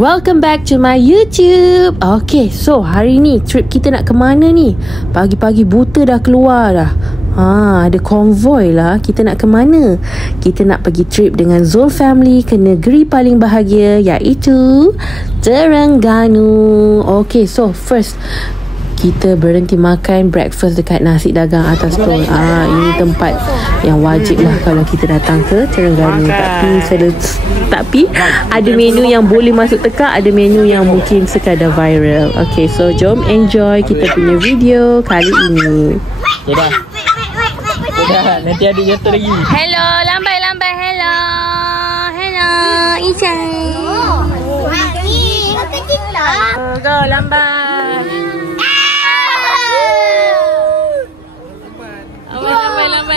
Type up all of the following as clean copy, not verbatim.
Welcome back to my YouTube. Okay, so hari ni trip kita nak ke mana ni? Pagi-pagi buta dah keluar dah. Ada konvoi lah. Kita nak ke mana? Kita nak pergi trip dengan Zul family ke negeri paling bahagia, iaitu Terengganu. Okay, so first kita berhenti makan breakfast dekat nasi dagang atas tu. Ini tempat yang wajib lah kalau kita datang ke Terengganu. Tapi ada menu yang boleh masuk teka, ada menu yang mungkin sekadar viral. Okay, so jom enjoy kita punya video kali ini. Dah, nanti ada jatuh lagi. Hello, lambai. Hello Ican. Go lambai.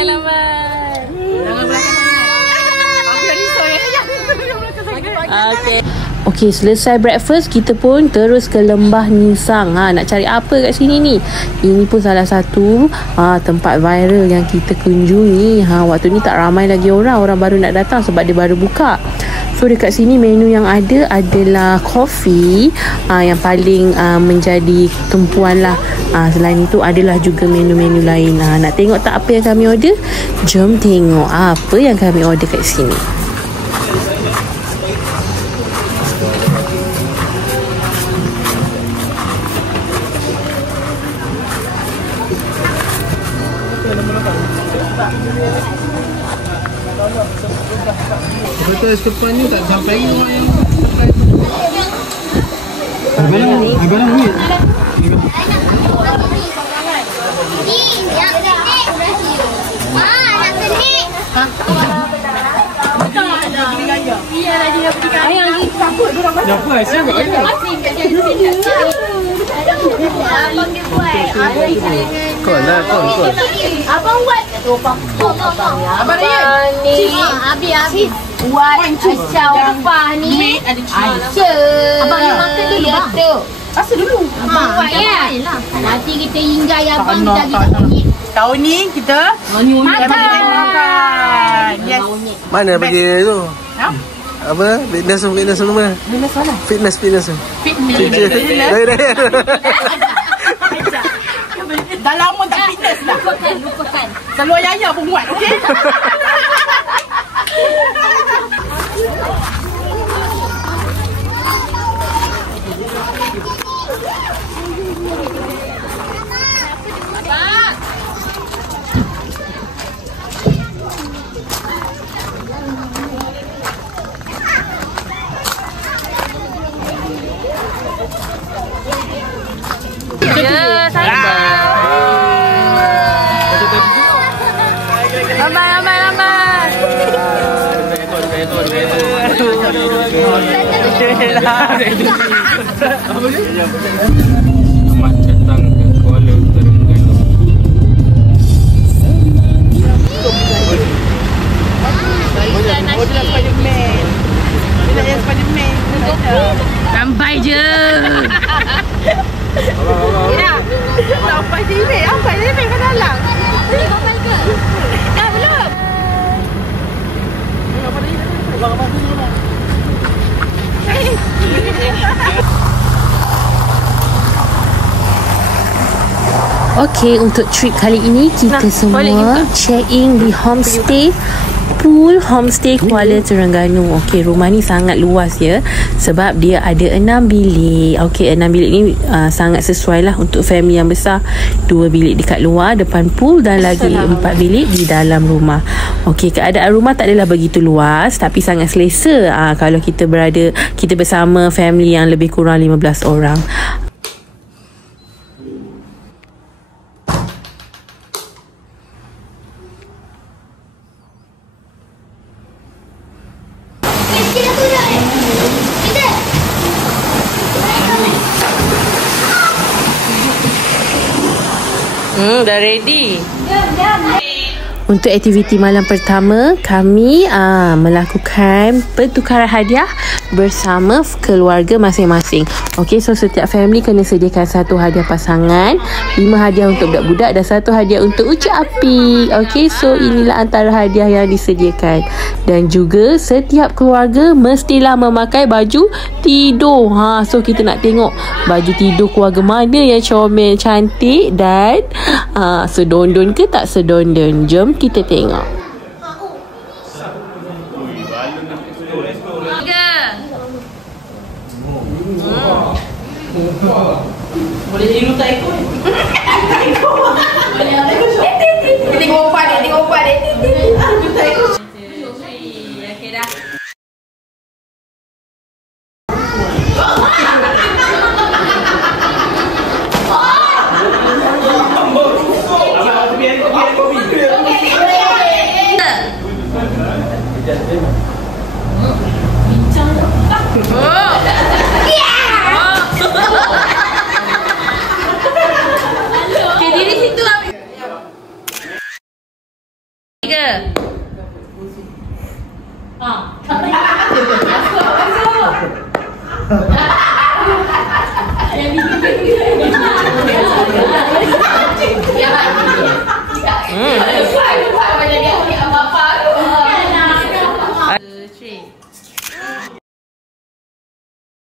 Lambai. Jangan belakang sangat. Aku dah risau ya. Okay, selesai breakfast, kita pun terus ke Lembah Nisang. Nak cari apa kat sini ni? Ini pun salah satu tempat viral yang kita kunjungi. Waktu ni tak ramai lagi orang baru nak datang sebab dia baru buka. So dekat sini menu yang ada adalah kopi yang paling menjadi tumpuan lah. Selain itu adalah juga menu-menu lain. Nak tengok tak apa yang kami order? Jom tengok apa yang kami order kat sini. Betul setepan ni tak sampai orang yang barang duit. Kau. Abang buat. Abang ni. Habis. Buat acau upah ni. Abang yang makan dulu lah. Rasa dulu. Abang buat ya. Nanti kita hinggai abang kita lagi. Tahun ni kita makan. Yes. Mana pergi tu? Apa? Fitness tu mana? Fitness mana? Fitness tu. Dah lama tak fitness dah. Lupakan. Selalu ayah pun buat, okey? Selamat datang ke Kuala Terengganu. Sampai je. Sampai sini, sampai sini ke dalam. Ni kapal ke? Dah belum? Okay, untuk trip kali ini kita semua check in di homestay Pool Homestay Kuala Terengganu. Okay, rumah ni sangat luas ya, sebab dia ada 6 bilik. Okay, 6 bilik ni sangat sesuai lah untuk family yang besar. 2 bilik dekat luar depan pool dan lagi 4 bilik di dalam rumah. Okay, keadaan rumah tak adalah begitu luas tapi sangat selesa kalau kita bersama family yang lebih kurang 15 orang. Dah ready. Untuk aktiviti malam pertama, kami melakukan pertukaran hadiah bersama keluarga masing-masing. Okey, so setiap family kena sediakan 1 hadiah pasangan, 5 hadiah untuk budak-budak dan 1 hadiah untuk uci api. Okey, so inilah antara hadiah yang disediakan. Dan juga setiap keluarga mestilah memakai baju tidur. So kita nak tengok baju tidur keluarga mana yang comel, cantik dan sedondon ke tak sedondon. Jom kita tengok. Boleh jadi lu tak ikut. Boleh ada ikut. Tengok opak dia, tengok opak dia. Lu tak ikut. Okey dah.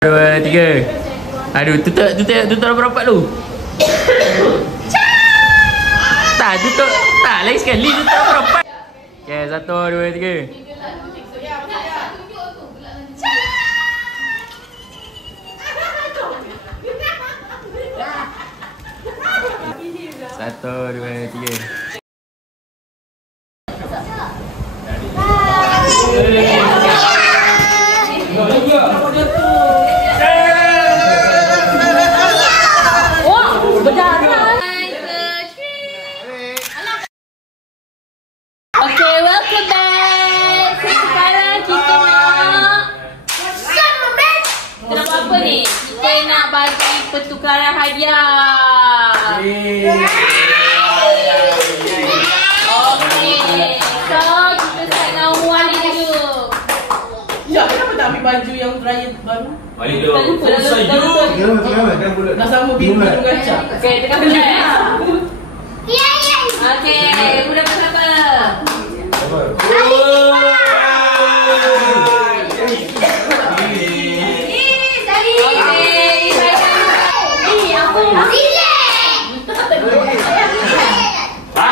Dua, tiga. Aduh, tutup rapat lu. Tak, tutup. Tak, lagi sekali tutup rapat. Okay, 1, 2, 3. Satu, dua, tiga. Okay, welcome back. Sekarang kita nak apa ni? Kita nak bagi pertukaran hadiah. Okay, so kita start dengan Wali dulu. Ya, kenapa tak ambil baju yang raya baru? Wali dulu. Dah sama biru kaca. Okay, tekan belas. Okay, budak siapa?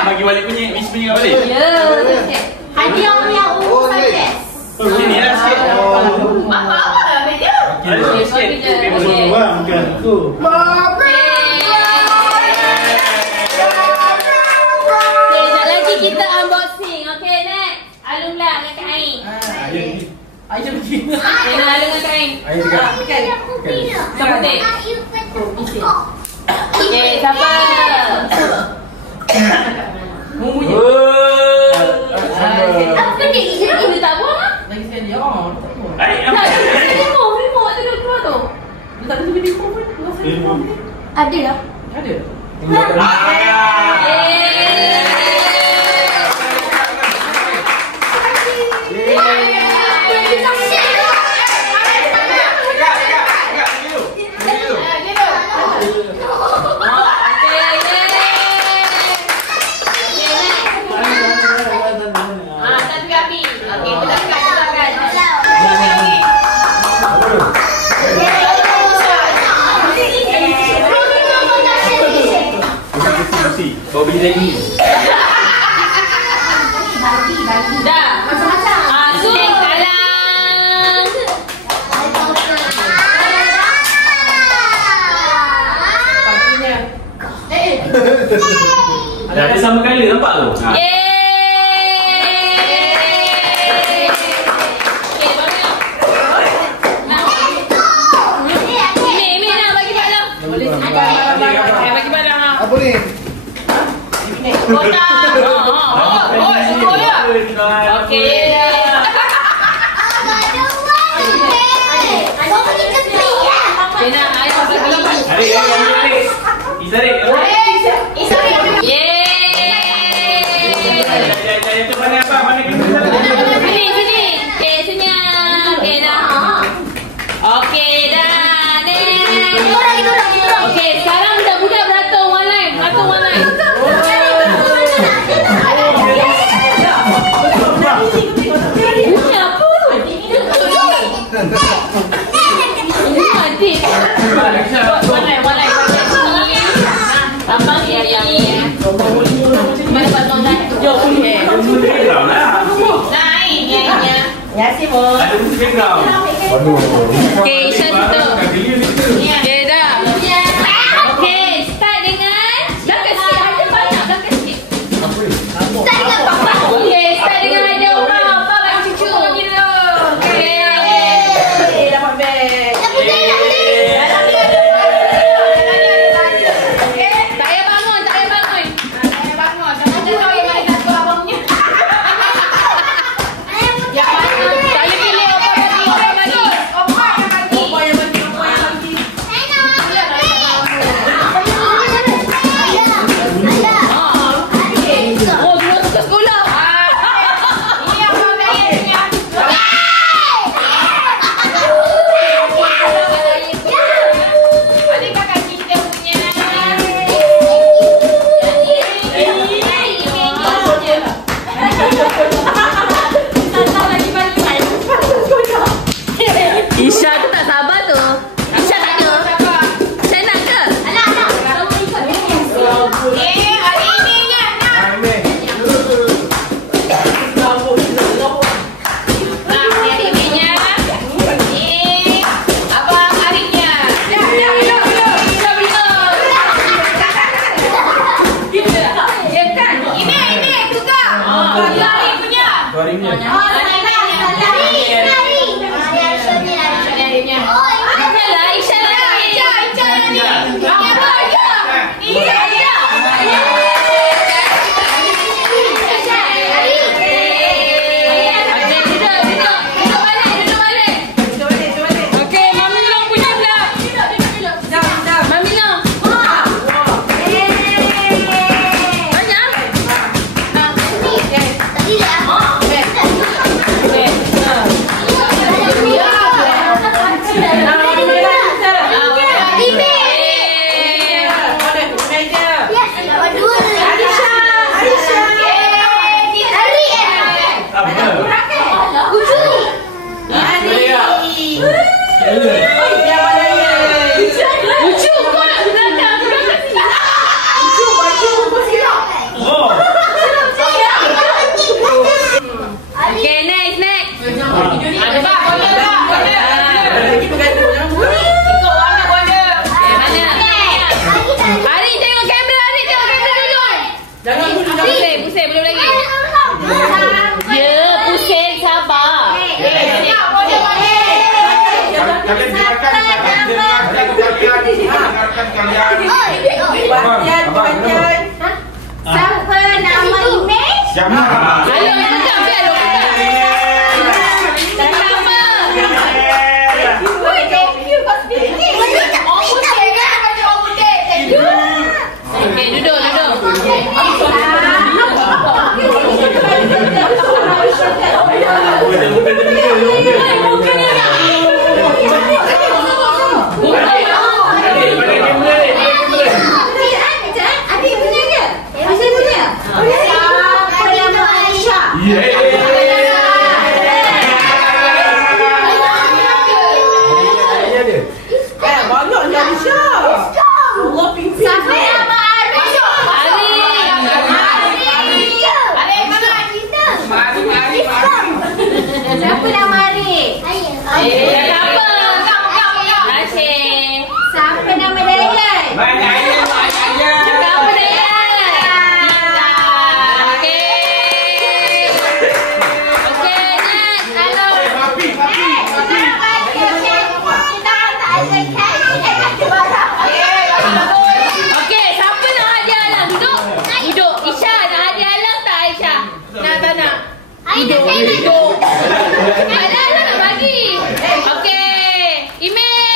Bagi balik punya, Miss punya balik. Ya. Hadiah yang umum saja. Sini lah sikit. Apa dia? Okey, sikit. Bukan tu. Kita unboxing. Okay, next. Alun lah dengan Kak Ain. Ayo pergi. Alun dengan Kak Ain. Siapa tak? Okay, siapa? Mumunya. Apa ni? Dia tak buang lah. Lagi sekali. Oh, tak buang. Remote tu keluar tu. Dia tak ada video pun. Ada lah. Ada. Bawa beli lagi. Dah. Macam-macam. Sing kalang. Pastinya. Ada sama kali nampak tu? Apa ni? Kotak. Oh ya. Okey. Kena air bagi. Isarik. Sini. Okey, senyap. Okey dah. Okey, dah. Okey, sekarang budak-budak beratur one line. Beratur one line. Bunyi apa tu? Bunyi adik. One line. Abang ni. Mana patong dah? Jom. Okey. Naik. Ya, Simon. Okey, Isha tutup. Okey, dah. Okey, start dengan belakang sikit. Ada banyak belakang sikit. Start dengan papa. Okey, start dengan ada orang. Papa bagi cucu lagi dulu. Okey. Dapat beg. Tak payah bangun. Kamu tahu yang mana satu abangnya. Yang mana? Tak boleh pilih apa bagi. Opa yang bagi. Oh, dua suka sekolah. Ini abang saya punya. Adik kakak kita punya. Isha tu tak sabar tu. Isha tak ada. Saya nak ke? Anak. Hari ini je. Hari ini abang Arifnya. Ini juga. Arif punya. Pusing, belum lagi. Ya, pusing, sabar. Siapa nama Imej? Ayo, pegang, biar lo pegang. Nama. Okey, duduk. Siapa nama Arif? Siapa? Siapa nama Dayan? Siapa Dayan? Okey, Nat. Halo. Okey, siapa nak hadiah alam? Duduk. Isha nak hadiah alam tak Aisyah? Nak tak nak? Duduk. Alah nak bagi. Okey. Imej.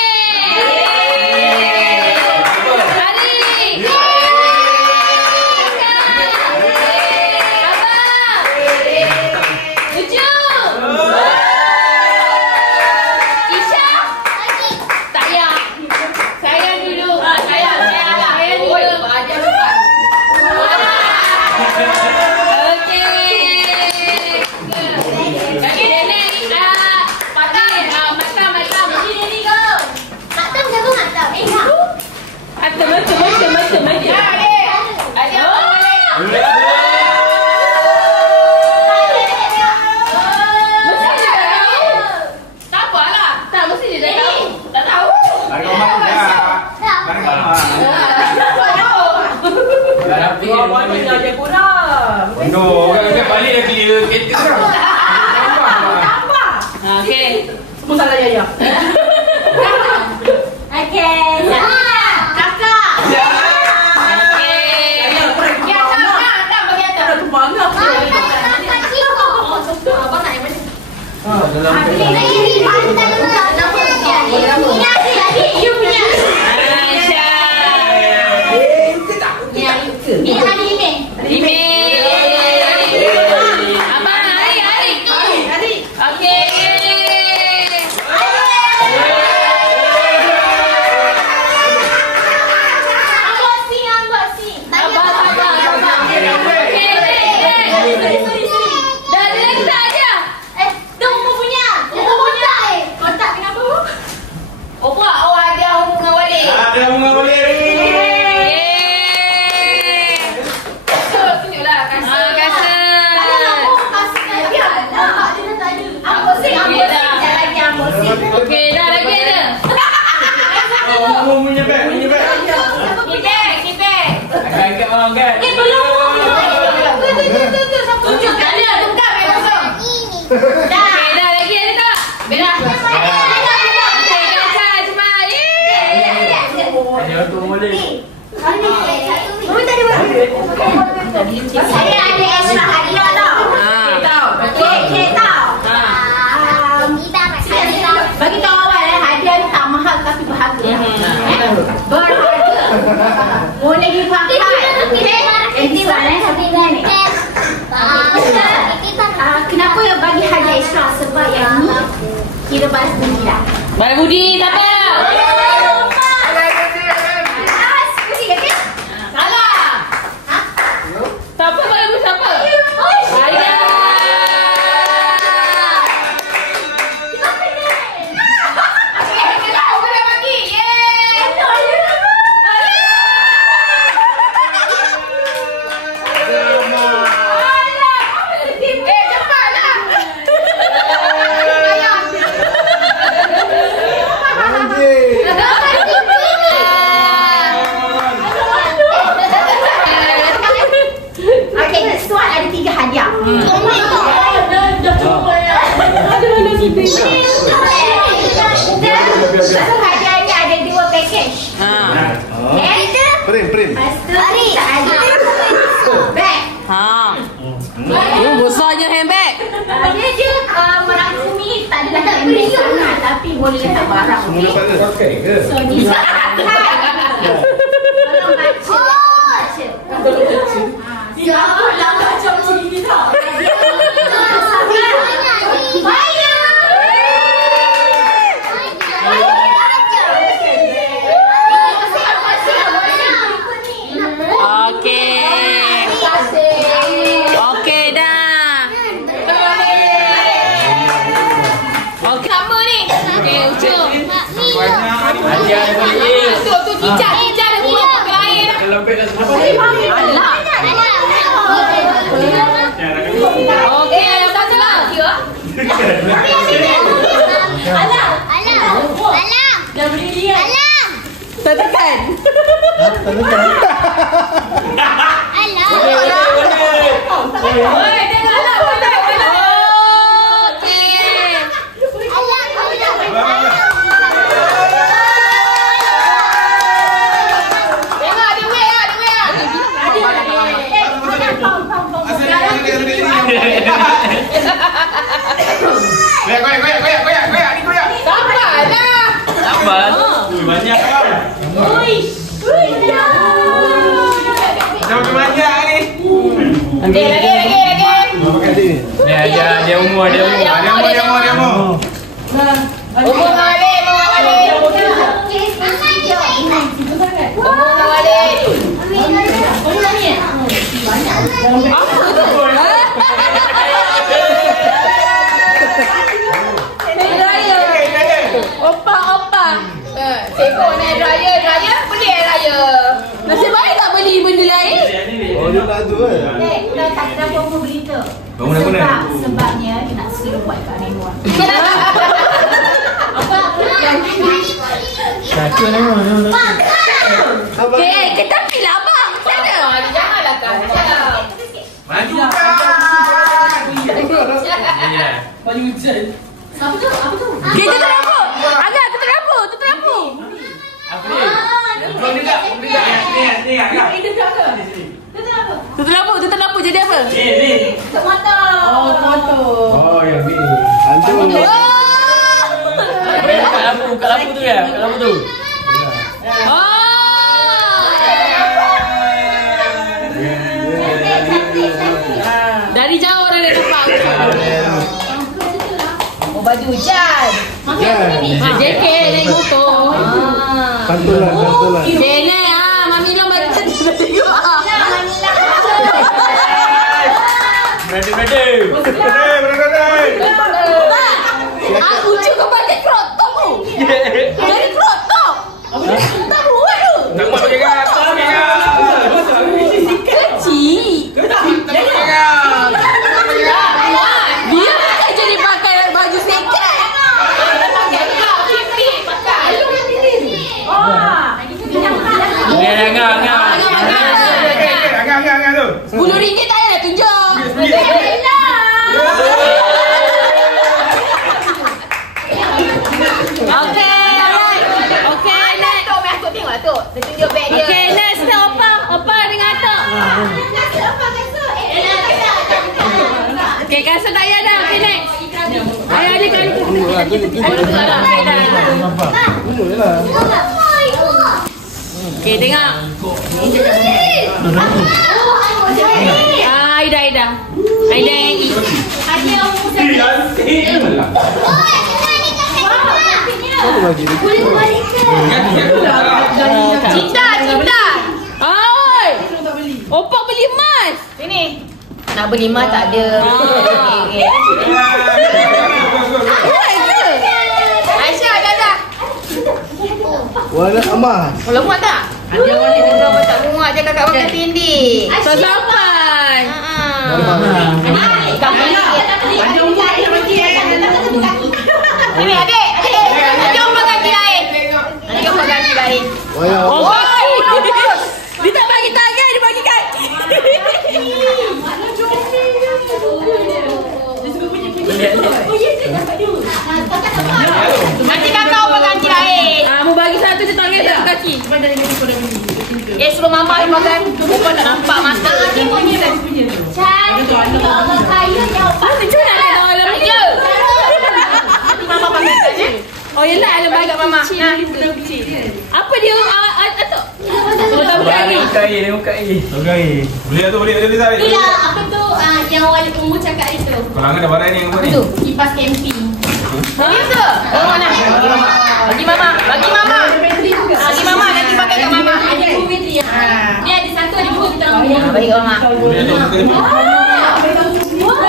Oh, punya beg. Ni beg. Agak-agak orang kan? Belum. Tu. Tunjuk kat dia. Tukar beg kosong. Dah. Okey, dah lagi ada tak? Bella. Okey, Kaca cepat. Ada tu boleh. Saya ada extra hadiah tau. Kek tau. Bagi tahu awal hadiah ni tak mahal tapi berharga. Berharga. Boleh dipakai. Kenapa bagi hadiah extra? Sebab yang ni kira balas budi dah. Balas budi siapa? Siapa balas budi siapa? Saya. Hadiah ni ada 2 package. Print. Bag. Besarnya handbag. Dia merangkumi tak ada handbag sangat tapi boleh letak barang. Okey ke? So ni kalau baca. Siapa nak baca macam ni tau? Okey dah. Okey kamu ni. Okey ucap. Hadiah yang boleh. Tu cicak dah buat pakai air dah. Kalau beg dah semua. Okey apa salah? Alah. Dah beli dia. Tekan. Boleh. Goyak. Ni goyak. Sabar. Banyak kau. Jangan banyak ni. Lagi. Dia umur. Umur balik. Opa. Sekor naik raya. Beli air raya. Nasib baik tak beli benda lain. Oh, dia nak tu kan? Tak kenapa umur beli tu? Sebabnya dia nak suruh buat kat ni luar. Kita pilih abang. Janganlah kacau. Maju kan. Baju hujan. Apa tu? Kita terlampu. Agak kita terlampu. Apa ni? Belum juga. Ni agak. Tu terlampu jadi apa? Ni. Untuk motor. Oh, yang ni. Hantu. Kat lampu tu ya? Kat lampu tu. Dari jauh dah dia nampak. Baju hujan. Jaket naik motor. Kantulan. Jenek Mami Long bagi kita tengok. Brother. Ucu kau pakai crop top tu. Dari crop top. Tak buat tu. Tak buat pakai gak. Kecil. Dia bukan jadi pakai baju sekat. Pakai kau pipi pakai. Okay, tengok. Aida yang eat. Cinta. Oi. Opak beli emas. Sini. Nak beli emas tak ada. Okey. Aisyah dah. Wala emas. Kalau muat tak? Ada wali dengar tak muat je kakak makan tindih. Sampai. Kamu nak. Ini adik. Jom makan lain. Jom makan lain. Oh, dia tak bagi tangan, dia bagi kaki. Nanti kakak apa ganti lain. Mu bagi satu je tangan, satu kaki. Suruh mama makan. Bukan tak nampak mata. Dia punya. Cantik. Allah kaya jawab. Tunjuk nak dalam ni. Nanti mama pakai saja. Oh yelah, ada bagi mama. Apa dia? Atuk. Tengok air. Boleh tak? Bila apa tu yang wali umur cakap itu? Korang ada barang ni yang buat ni. Kipas camping. Bisa? Oh mana? Bagi mama. Bagi mama nanti pakai kat mama. Dia ada satu ada dua kita ambil. Bagi kat mama.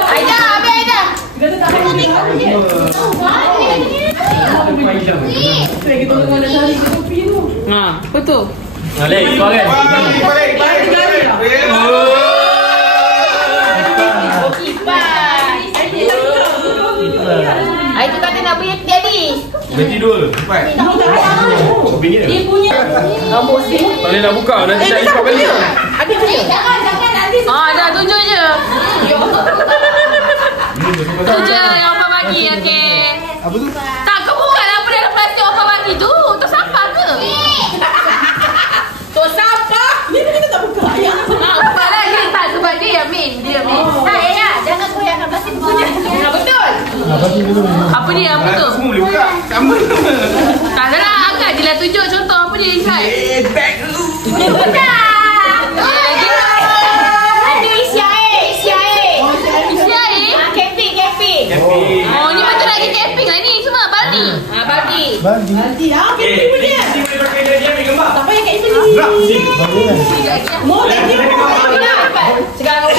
Aida, ambil Aida. Apa tu? Balik, kan? Itu kata nak beri tadi. Bertidur, cepat. Dia punya. Nombor sini. Tak boleh nak buka, nanti tak lipat balik. Ada punya. Jangan nanti. Dah tunjuk je. Tu je yang Opa bagi, okey. Apa tu? Tak, kau bukan apa dalam plastik Opa bagi tu. Tok sampah ke? Tok sampah? Ni kita tak buka ayah. Opa dah dia tak sebab dia main. Tak ya, jangan koyakkan plastik punya. Betul. Apa dia? Apa tu? Semua boleh buka. Sama. Tak salah, angkat je lah tunjuk contoh apa dia inside. Bag dulu. Itu isi air. Isi air? Camping. Oh, ni betul lagi camping lah ni. Semua baldi. Baldi. Nanti camping punya. Ni boleh pakai dia ambil gambar. Tak payah kat sini. Mau tak dia Sekarang aku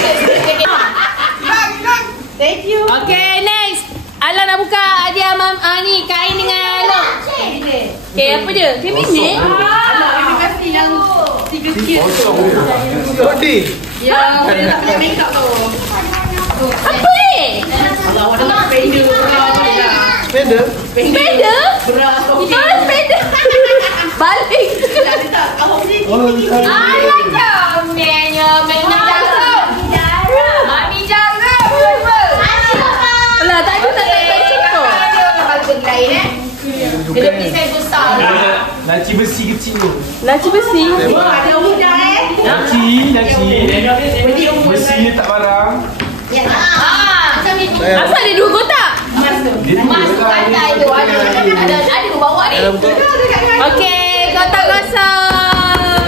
Thank you. Okay, next. Alah nak buka hadiah ni kain dengan Alok. Okay, apa dia? Camping ni? Terima kasih yang 3 kit. Kodi. Yang boleh tak pakai make up tu. Apa ni? Allah, awak dah spender. Sepeda. Sepeda? Bra. Itu sepeda. Balik. Tak, awak beli Alah, comelnya. Mami jaga. Alah, tak ada tak contoh. kalau pergi lain Dia pisau besar. Laci besi kecil tu. Laci besi. ada mudah Laci. Besi ni tak barang. Macam ni. Asal ada 2 kotak? Masuk pantai tu ada bawa ni. Okey, kotak kosong.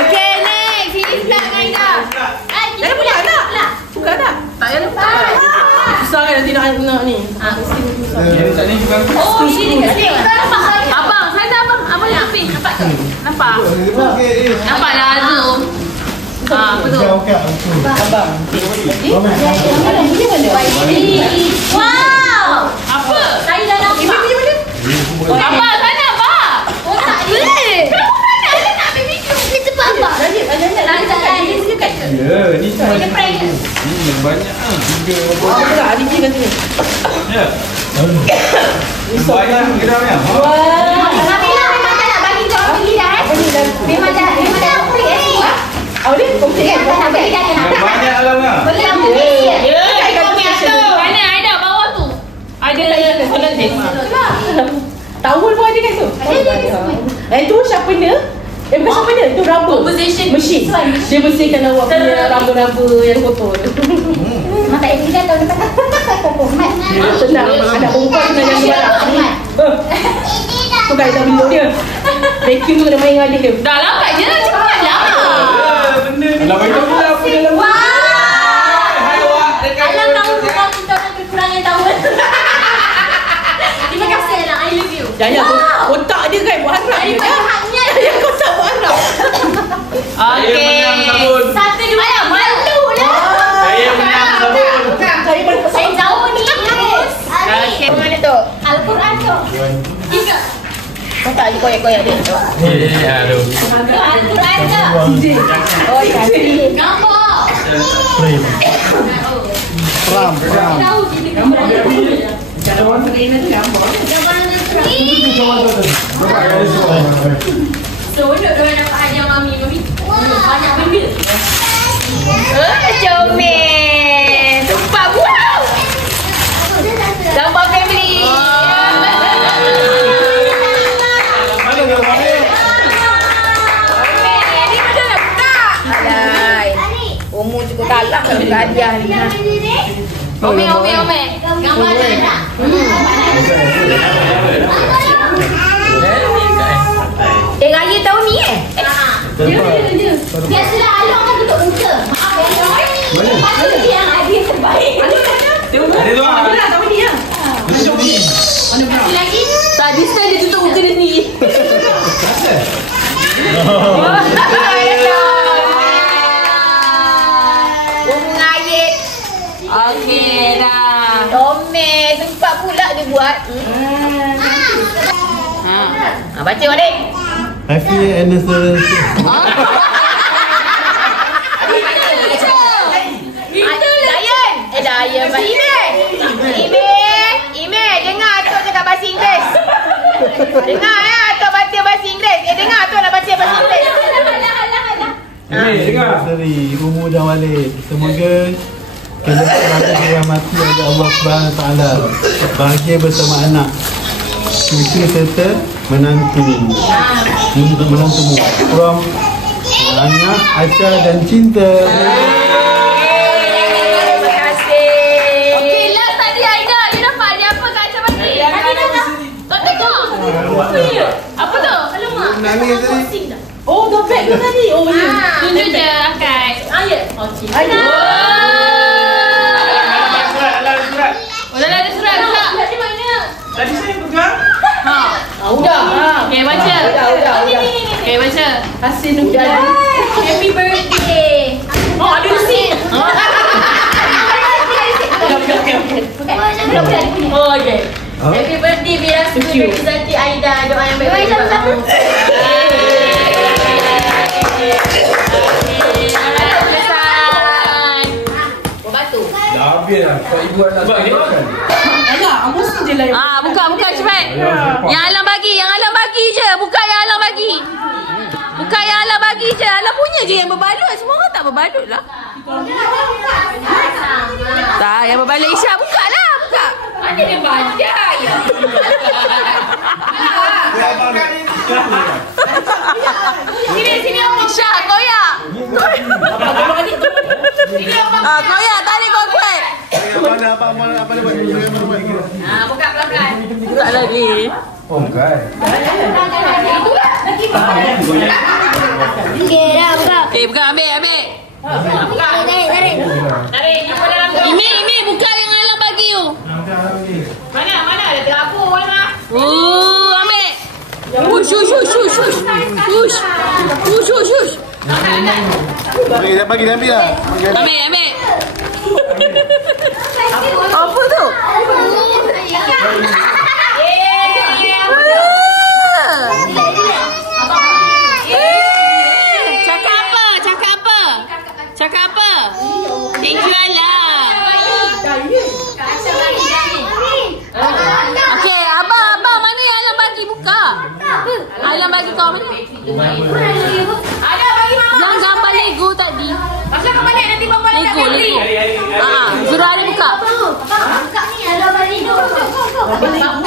Okey, next. Sini start Aida. Jangan pula tak. Buka tak? Tak payah lupa. Susah kan nanti nak ni. Tak ni juga. Oh, ini dekat sini. Abang, sana abang. Abang yang pink. Nampak tu? Nampak? Okey. Nampak lah Zoom. Apa tu? Abang. Wow. Apa? Saya dah nampak. Abang, sana abang. Otak dia. Kamu mana ada nak ambil video kita apa? Lanjut lain dia punya kata. Ya, ni tak. Dia prank. Ni banyak ah. 3 Oh, tak ada ni kat sini. Ya. Banyak gram ya. Tapi lah memang tak nak bagi kau pergi dah Memang dah free Oh, dia komplit kan? Tak nak bagi dah nak. Banyak alamnya. Beli yang beli. Ya, kau punya tu. Mana Aida bawah tu? Ada solat. Towel pun ada kat tu. Itu sharpener. Macam apa dia? Itu raba. Composition mesin. Dia bersihkan awak punya raba-raba yang kotor. Mata ini kan tahun depan. Senang. Anak perempuan kena jaga barang. Bukan dah bilik dia. Vacuum tu kena main dengan adik dia. Dah lambat je. Cepatlah. Benda ni. Alah, benda pula apa dalam Wah. Alang tahu rumah kita orang kekurangan tahun. Terima kasih Alang. I love you. Jangan otak dia kan buat harap. Haknya. Yang kotak buat harap. Saya menang sabun. 1, 2. Alah, malu lah. Saya menang sabun. Saya jauh ni. Okey, mana tu? Al-Quran tu. 3. Kau tak ada koyak-koyak dia. Aduh. Al-Quran tu. Oh, kasih. Gambar. Peram. Tahu kita gambar. Gambar trainer tu gambar. Seronok diorang dapat hadiah Mami. Mami banyak benda. Comel. Sumpah wow. Gambar family. Umur cukup talak kalau buka hadiah ni. Ome. Gambar tak? Raya tahun ni Dia. Biasalah Along kan tutup muka. Maaf ya. Patut dia yang hadiah terbaik. Ada tu ah. Mana tahun ni ya? Kasih lagi. Tadi saya dia tutup muka dia sendiri. Mengayat. Okey dah. Comel. Sempat pula dia buat. Baca adik. Happy anniversary. Dayan Pak Ime dengar Atok cakap bahasa Inggeris. Dengar ya Atok baca bahasa Inggeris. Dengar Atok nak baca bahasa Inggeris. Anniversary umur dah balik. Semoga kita selalu dirahmati oleh Allah Subhanahu Wa Taala. Bahagia bersama anak, cucu serta menantu. Menantumu. From Anya, Aisyah dan Cinta. Apa tu? Alamak. Nani tadi. Oh, dompet tu tadi. Oh, ya. Tunjuk je Akai. Ya. Okey. Oh, dah ada surat tak? Surat di mana? Tadi saya pegang. Udah. Okey, baca. Udah. Okey, baca. Kasih Nuda. Happy birthday. Oh, ada receipt. Oh, okey. Happy birthday Biras Kudu Zati Aida. Doa yang baik-baik buat kamu. Batu. Dah habis dah. Tak ibu anak saya makan. Alah, mesti je lah. Buka cepat. Yang Alang bagi je. Buka yang Alang bagi. Buka yang Alang bagi je. Alang punya je yang berbalut. Semua orang tak berbalut lah. Tak, yang berbalut Isya. Buka lah. Buka. Mana dia baca? Sini orang. Isya, koyak. Koyak. Tarik kau kuat. Apa dia buat? Buka pelan-pelan. Tak lagi. Oh, bukan. Okey, dah buka. Buka. Ambil. Tarik. Jumpa dalam tu. Imi, buka yang Alang bagi tu. Mana ada terapur lah. Ambil. Ush. Bagi dia ambil lah. Ambil. Apa tu? Cakap apa? Thank you Alang. Okey, abang mana yang Alang bagi buka? Alang bagi kau mana? Ada bagi mama. Yang gambar Lego tadi. Pasal kau balik nanti bawa balik. Lego. Suruh Ali buka. Buka ni ada balik tu.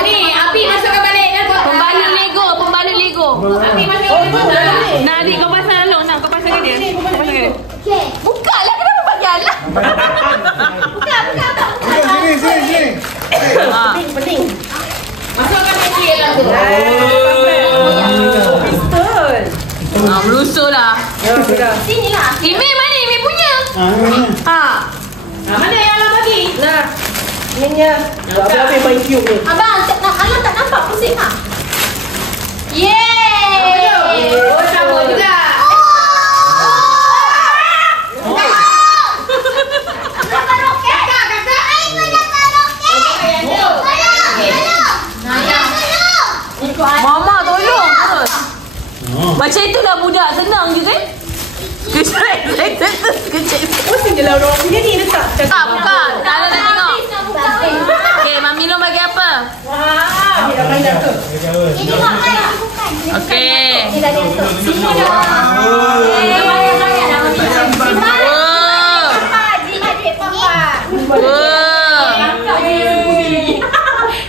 Ni, Abi masukkan balik dah. Pembalut Lego. Abi masukkan balik. Nah, adik kau pasang Along nak. Kau pasang dia. Kau pasang dia. Buka lah, kenapa bagi Alang? Buka. Sini. Pening. Masukkan lagi Alang tu. Pistol. Melusuh lah. Ya, sudah. Sini lah. Email mana? Email punya. Mana yang Alang bagi? Nah. Ininya. Habis main cube ni. Abang, Alang tak nampak pusing tak? Yeay! Oh, sama juga. Mama tolong. Macam itulah budak senang je kan? Kecil. Pusing je lah orang punya ni letak. Buka. Tak ada nak tengok. Okay, Mami Long bagi apa? Wah, dia dah main dah tu. Ini makan. Okay. Semua dah. Banyak dah Mami. Adik Papa.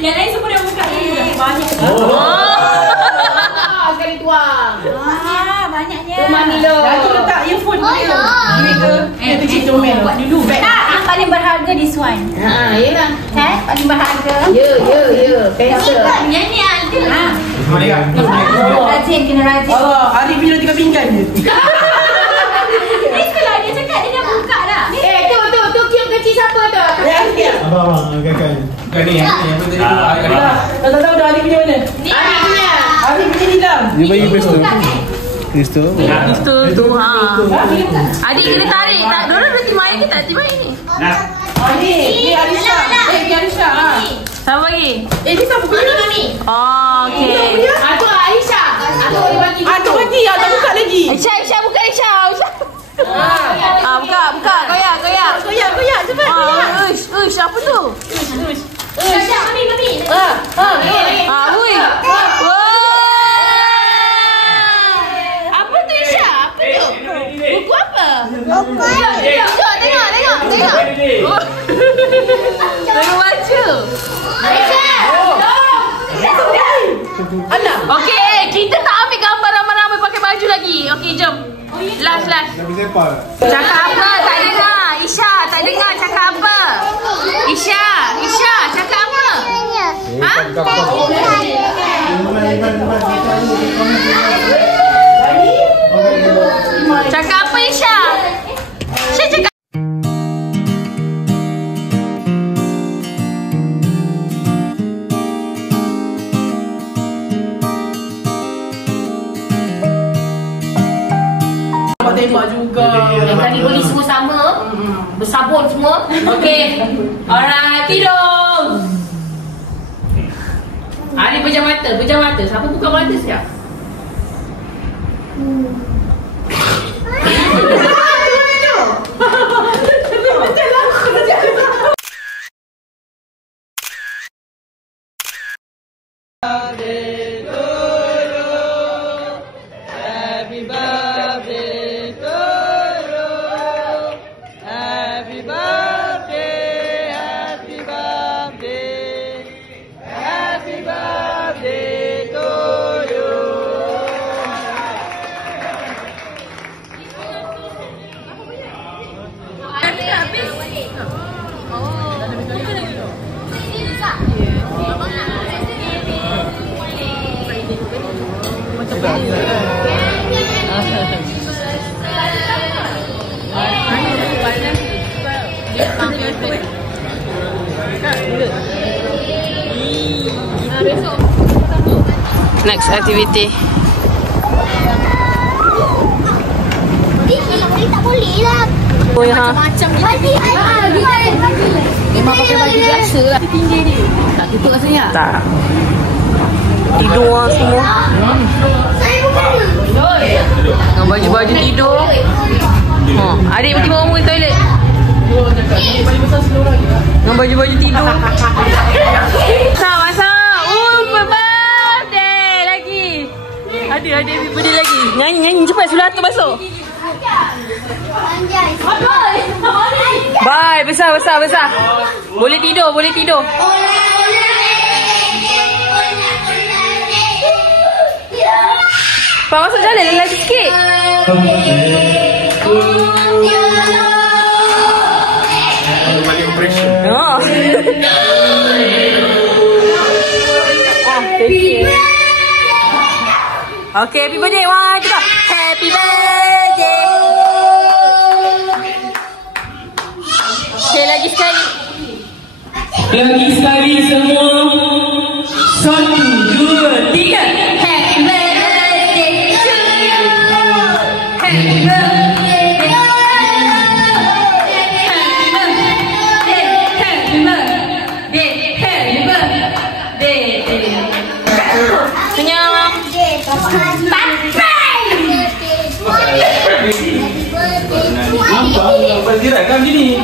Yang lain semua dah buka ni. Banyak. Sekali tuang. Banyaknya. Mami Long. Lagi letak earphone dia. Ini ke? Dia kecil comel. Buat dulu. Tak, yang paling berharga this one. Yelah. Paling berharga. Ya. Pencil. Yang ni ada. Maria. Rajin, kena rajin. Allah, Arif bila 3 pinggan je. Itulah dia cakap dia dah buka dah. Tu kiam kecil siapa tu? Ya. Abang, kakak. Bukan ni yang tu tadi tu. Tak tahu dah Arif punya mana? Arif punya. Arif punya ni lah. Dia bagi pistol. Pistol. Itu adik kena tarik. Tak, dorang dah timai ke tak timai ni? Ni Arisha. Ni Arisha. Siapa bagi? Ni siapa punya? Mami. Oh, okay. Itu Aisyah. Atuk dia bagi. Atuk bagi. Tak buka lagi. Aisyah buka Aisyah. Buka. Koyak. Koyak. Cepat. Uish, apa tu? Mami. Hui. Apa tu Aisyah? Apa tu? Buku apa? Tengok. Tengok baca. Anak. Okey, kita tak ambil gambar ramai-ramai pakai baju lagi. Okey, jom. Last. Tapi sepal. Cakap apa? Tak dengar. Isha, tak dengar cakap apa? Isha, cakap apa? Ha? Cakap apa Isha? Isha cakap. Tembak juga. Kali beli semua sama. Bersabun semua. Okey. Alright, tidur. Ari pejam mata. Siapa buka mata siap? Next activity. Tak boleh lah. Oh ya. Macam dia. Memang pakai baju biasa lah. Tinggi dia. Tak tutup rasanya? Tak. Tidur lah semua. Dengan baju-baju tidur. Adik pergi bawa ke toilet. Dengan baju-baju tidur. Masa. Birthday lagi. Ada birthday lagi. Nyanyi cepat sudah tu masuk. Bye, besar. Boleh tidur. Pak masuk jalan lagi sikit. Balik operation. Oh. Thank you. Okay, happy birthday. 1, 2, 3. Happy birthday. Okay, lagi sekali. Lagi sekali semua. 1, 2, 3. Happy birthday to you. Happy birthday. Happy birthday. Happy birthday. Senyum. Nampak? Nampak zirat kan gini?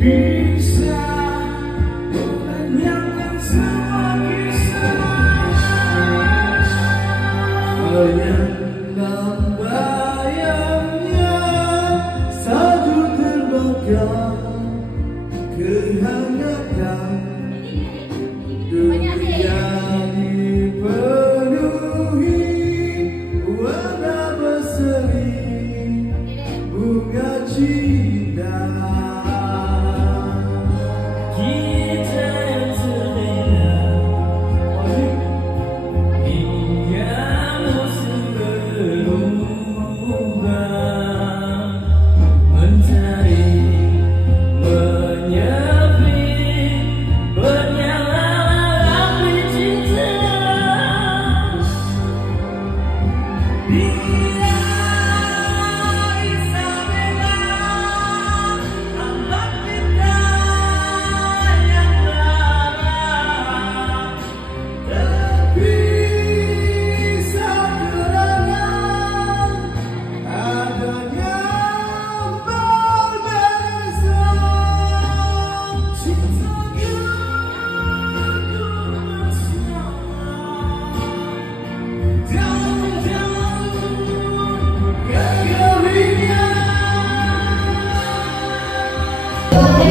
Bisa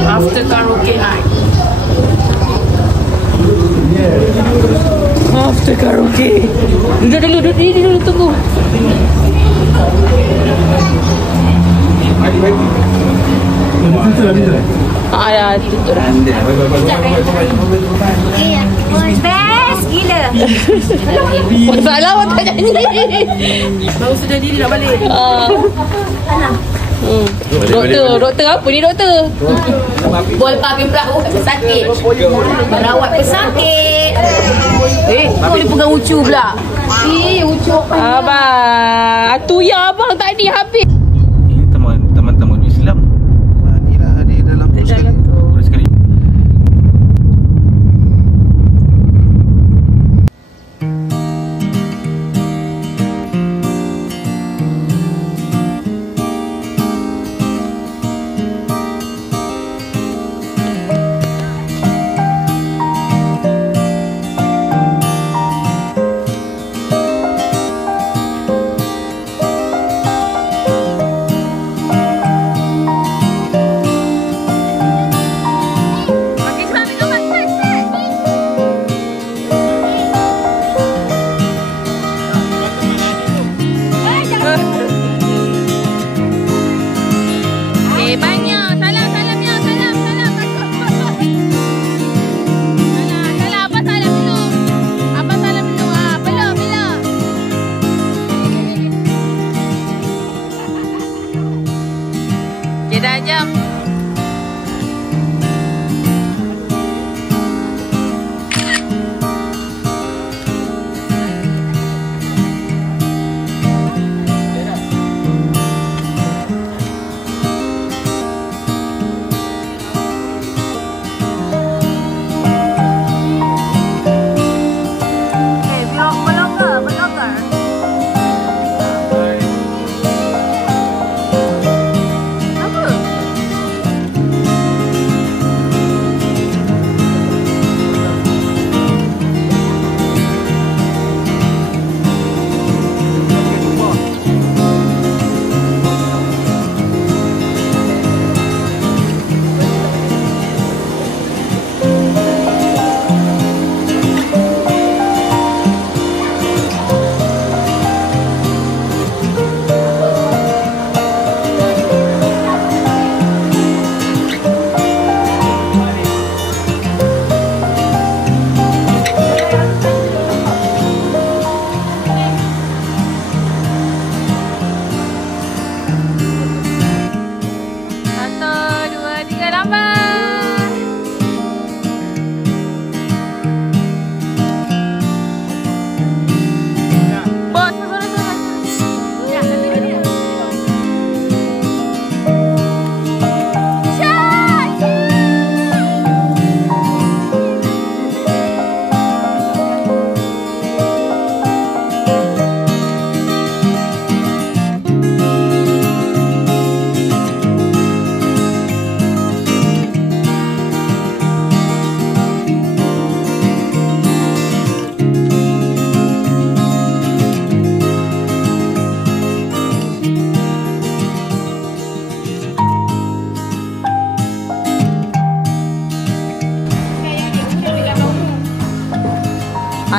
After karaoke night. After karaoke. Duduk dulu, tunggu. Ya, tutup dah. Best gila. Masalah awak tak nyanyi. Baru sudah diri nak balik. Doktor apa ni doktor? Bol papi perawat pesakit. Perawat pesakit. Kau dia pegang ucu pula. Ucu apa? Abang, tu ya abang tadi habis. Ini teman-teman Islam. Inilah dia dalam sekali.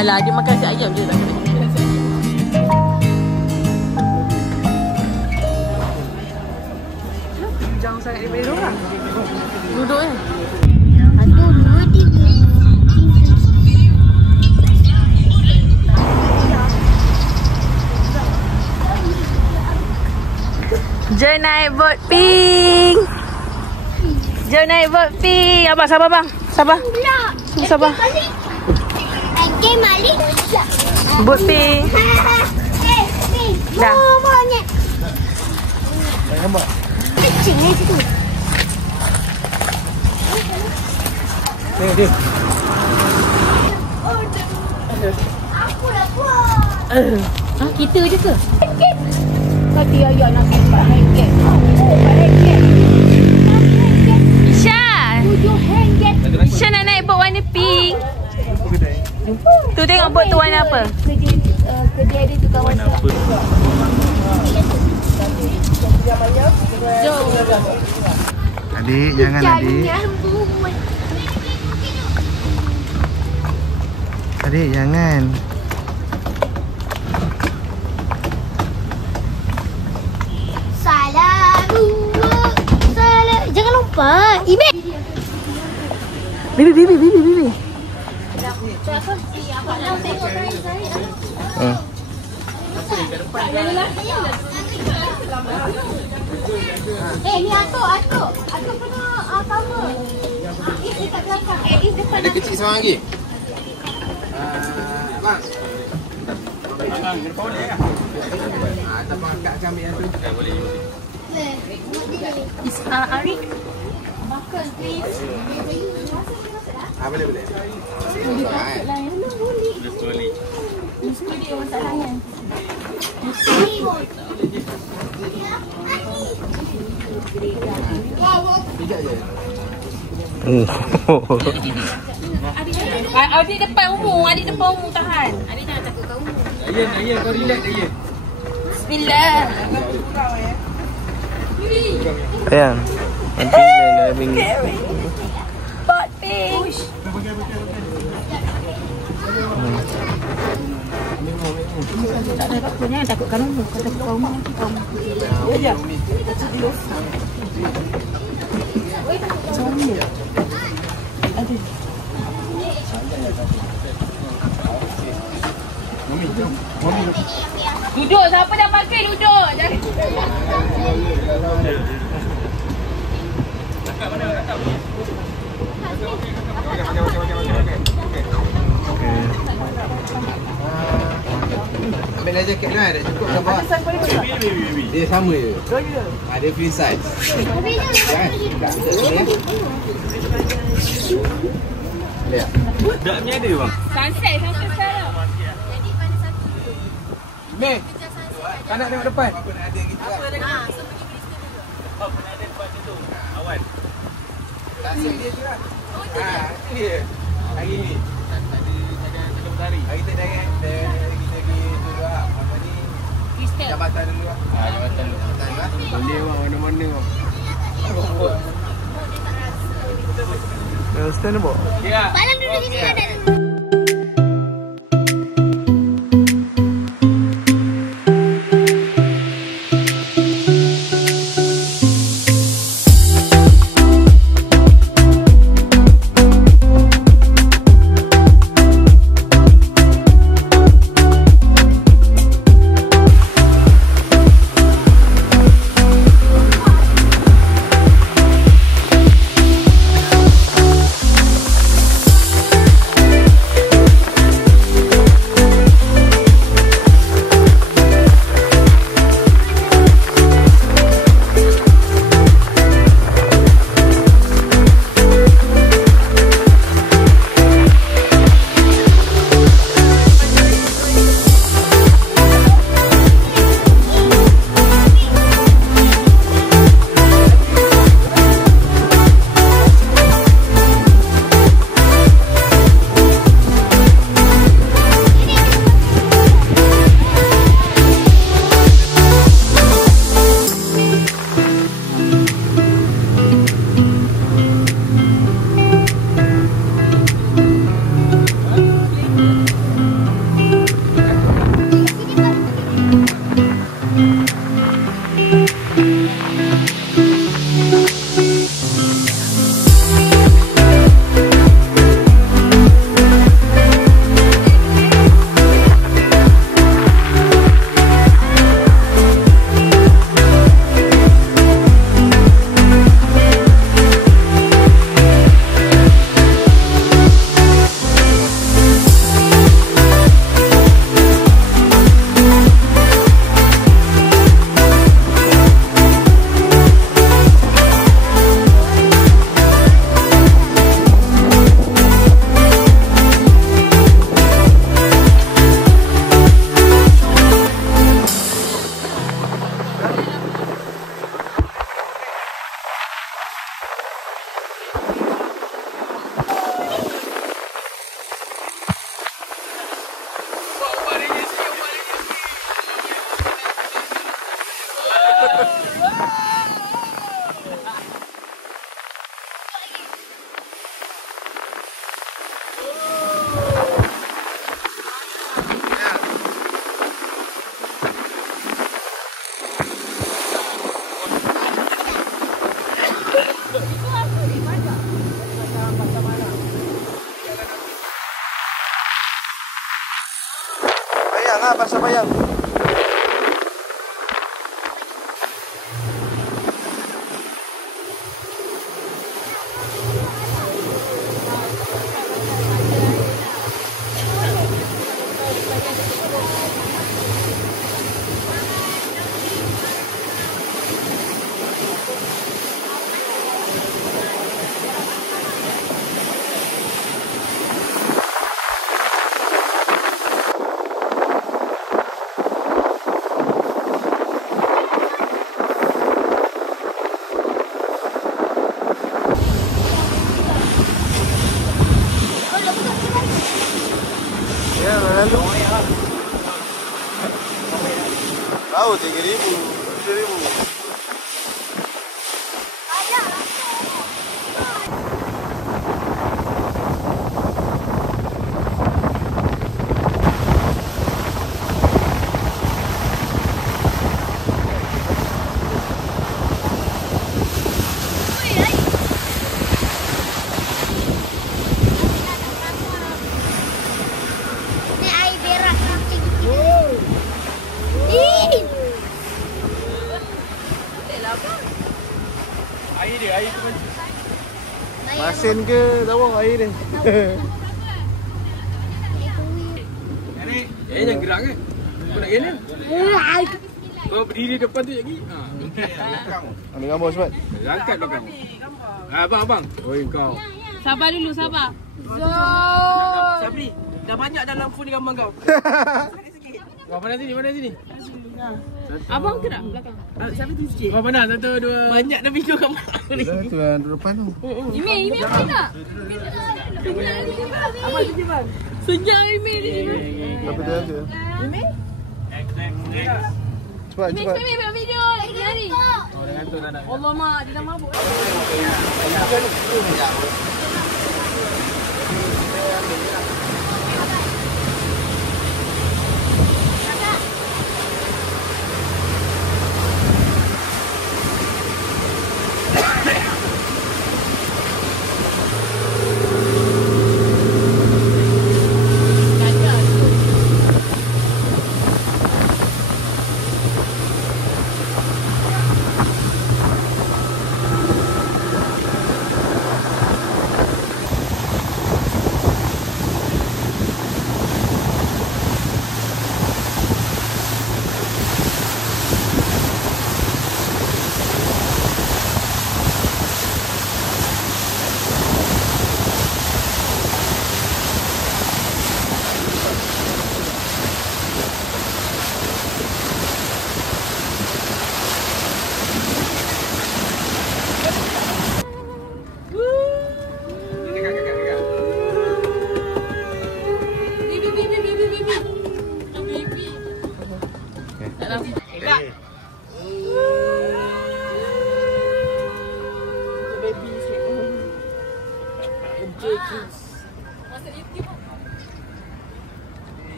Alah, dia makan nasi ayam je tak kena. Jauh sangat daripada diorang. Duduk eh. Aduh, 2, 3. Jom naik bot pink. Jom naik bot pink. Abang sabar bang. Sabar. Sabar. Okay, Malik. Bot pink. Dah. Banyak. Kecil ni situ. Dia. Aku dah buat. Ha, kita je ke? Tadi ayah nak dapat hengket. Hengket. Ishan. 7 hengket. Ishan nak naik bot warna pink. Tu tengok bot tu warna apa? Kedai dia tu kawasan. Jom. Adik, jangan adik. Adik, jangan. Salam. Jangan lupa. Email. Bibi. Ni Atuk pernah cover. Is dekat belakang. Is depan. Ada kecil seorang lagi. Bang. Tak pakai kami yang tu. Boleh. Is Arik. Makan please. Boleh. Boleh. Studio masalahnya. Adik depan umur, tahan. Adik jangan takut kau umur. Ayah, kau relax je. Bismillah. Sayang. Nanti dah minggu. Bot pink. Tak ada apa-apa, jangan takutkan umur. Kau takutkan umur nanti kau umur. Ya. Duduk, siapa dah pakai duduk. Jangan. Ambil lah jaket kan, dah cukup dah bawa. Dia sama je. Ada free size. Jangan, tak sini ya. Lihat. Dak ni ada bang. Sunset sekarang. Meh. Kau nak tengok depan. Awan. Tak sini dia tu lah. Ini dia. Hari ni. Hari tu jangan lagi tu lah. Apa ni? Jabatan dulu lah. Jabatan dulu. Boleh bang, mana-mana bang. Stand up. Ya. Balang duduk di sini ada. pasal bayang. Tahu 3,000, 4,000. Masin ke tawang air ni? Jangan gerak ke? Kau nak gini? Kau berdiri depan tu lagi. Ambil gambar sebab. Angkat belakang. Abang. Oi kau. Sabar dulu, sabar. Sabri, dah banyak dalam phone ni gambar kau. Mana sini? Abang ke tak belakang? Sabri tu sikit. Mana? 1, 2. Banyak dah video gambar aku ni. Tu yang depan tu. Email apa tak? Abang tu bang. Sejak email ni. Berapa dia ada? Email? Cepat. Email buat video lagi hari. Allah mak, dia dah mabuk.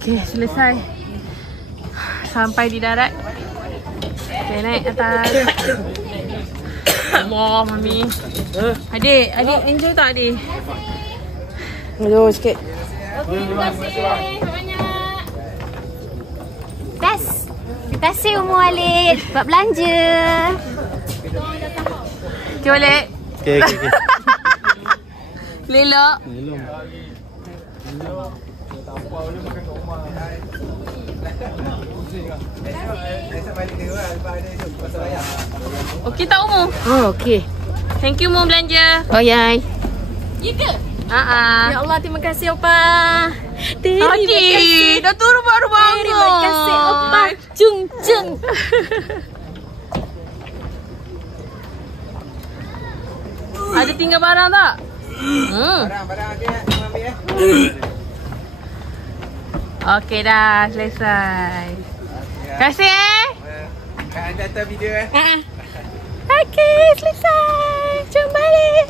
Okay, selesai. Sampai di darat. Okay, naik atas. Allah, Mami. Adik enjoy tak adik? Aduh, sikit. Terima kasih banyak. Best. Terima kasih Ummu Walid buat belanja. Okay, balik. Okay. Lelok. Okey tak Ummu? Oh, okey. Thank you Ummu belanja. Oh, yai. Ya ke? Ya Allah, terima kasih Opa. Terima kasih. Dah turun baru bangun. Terima kasih Opa. Jung. Ada tinggal barang tak? Barang dia ambil ya. Okey dah, selesai. Terima kasih Anda hantar video Okey, selesai. Jom balik.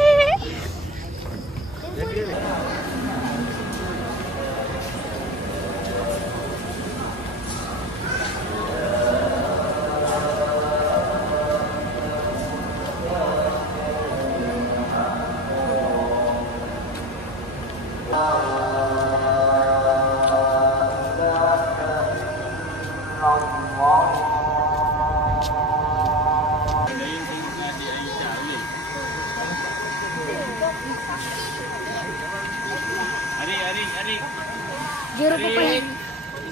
Jeruk pepaya.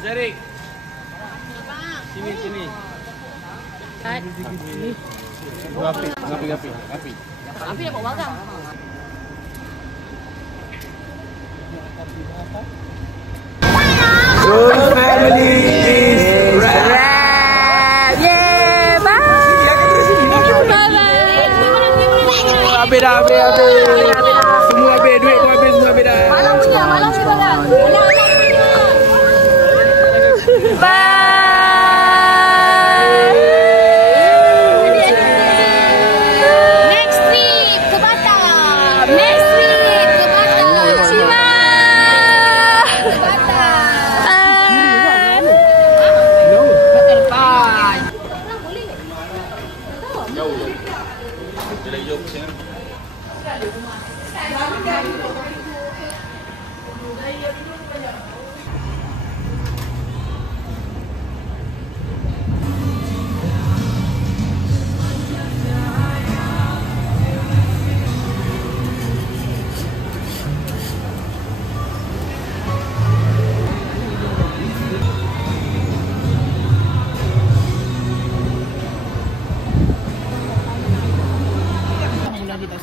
Zarik. Sini. Gapi. Api dapat barang. Good family is Yeah, bye. habis dah. Semua habis, duit pun habis, semua habis dah. Malam punya barang. Next trip ke Batam. Siva. Ke Batam.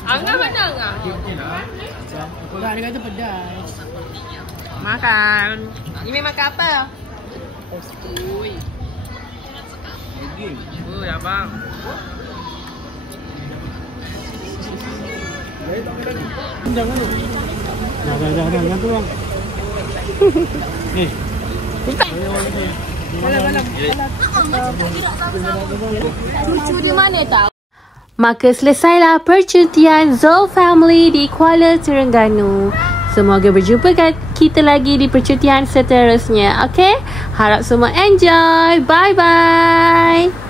Angah mana Angah? Tak, dia kata pedas. Makan. Ini makan apa? Ui. Ui, abang. Jangan tu bang. Cucu di mana tahu? Maka selesailah percutian Zul Family di Kuala Terengganu. Semoga berjumpa kita lagi di percutian seterusnya. Okay? Harap semua enjoy. Bye-bye.